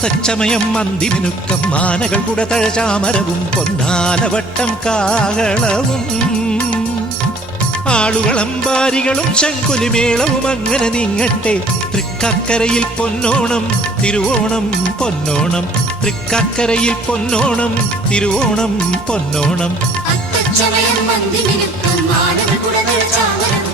അത്തച്ചമയം മന്തിമിനുക്കം മാനകൾ കുടതഴ ചാമരവും പൊന്നാലവട്ടം കാകളവും ആളുകളമ്പാരികളും ശങ്കുലിമേളവും അങ്ങനെ നീങ്ങട്ടെ. തൃക്കാക്കരയിൽ പൊന്നോണം തിരുവോണം പൊന്നോണം, തൃക്കാക്കരയിൽ പൊന്നോണം തിരുവോണം പൊന്നോണം. അത്തച്ചമയം മന്തിമിനുക്കം മാനകൾ കുടതഴ ചാമരവും